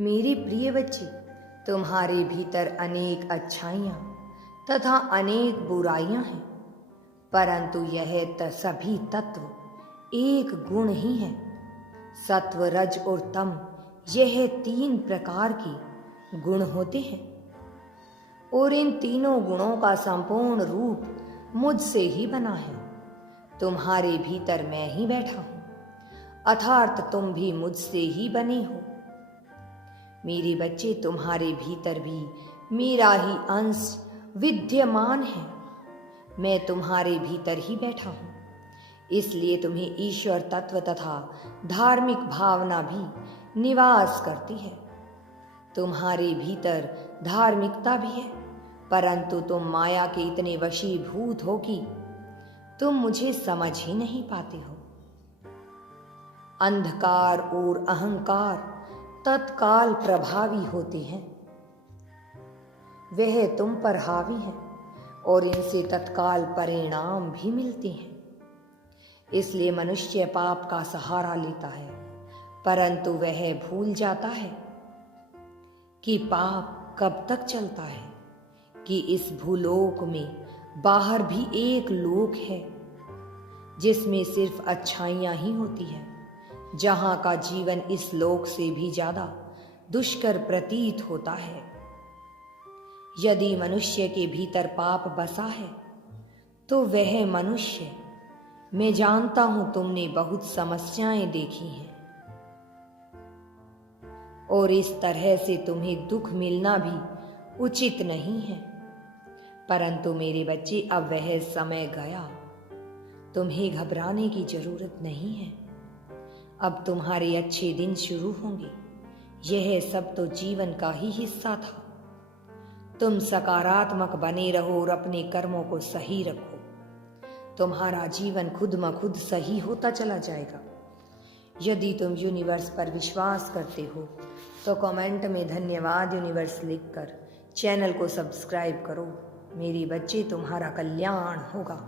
मेरे प्रिय बच्चे, तुम्हारे भीतर अनेक अच्छाइयाँ तथा अनेक बुराइयाँ हैं, परंतु यह सभी तत्व एक गुण ही है। सत्व, रज और तम, यह 3 प्रकार के गुण होते हैं और इन तीनों गुणों का संपूर्ण रूप मुझसे ही बना है। तुम्हारे भीतर मैं ही बैठा हूँ, अर्थात तुम भी मुझसे ही बने हो। मेरे बच्चे, तुम्हारे भीतर भी मेरा ही अंश विद्यमान है। मैं तुम्हारे भीतर ही बैठा हूँ, इसलिए तुम्हें ईश्वर तत्व तथा धार्मिक भावना भी निवास करती है। तुम्हारे भीतर धार्मिकता भी है, परंतु तुम माया के इतने वशीभूत हो कि तुम मुझे समझ ही नहीं पाते हो। अंधकार और अहंकार तत्काल प्रभावी होते हैं, वह तुम पर हावी है और इनसे तत्काल परिणाम भी मिलते हैं। इसलिए मनुष्य पाप का सहारा लेता है, परंतु वह भूल जाता है कि पाप कब तक चलता है, कि इस भूलोक में बाहर भी एक लोक है जिसमें सिर्फ अच्छाइयाँ ही होती है, जहाँ का जीवन इस लोक से भी ज्यादा दुष्कर प्रतीत होता है। यदि मनुष्य के भीतर पाप बसा है तो वह मनुष्य, मैं जानता हूं तुमने बहुत समस्याएं देखी हैं और इस तरह से तुम्हें दुख मिलना भी उचित नहीं है, परंतु मेरे बच्चे, अब वह समय गया। तुम्हें घबराने की जरूरत नहीं है। अब तुम्हारे अच्छे दिन शुरू होंगे। यह सब तो जीवन का ही हिस्सा था। तुम सकारात्मक बने रहो और अपने कर्मों को सही रखो। तुम्हारा जीवन खुद ब खुद सही होता चला जाएगा। यदि तुम यूनिवर्स पर विश्वास करते हो तो कमेंट में धन्यवाद यूनिवर्स लिखकर चैनल को सब्सक्राइब करो। मेरे बच्चे, तुम्हारा कल्याण होगा।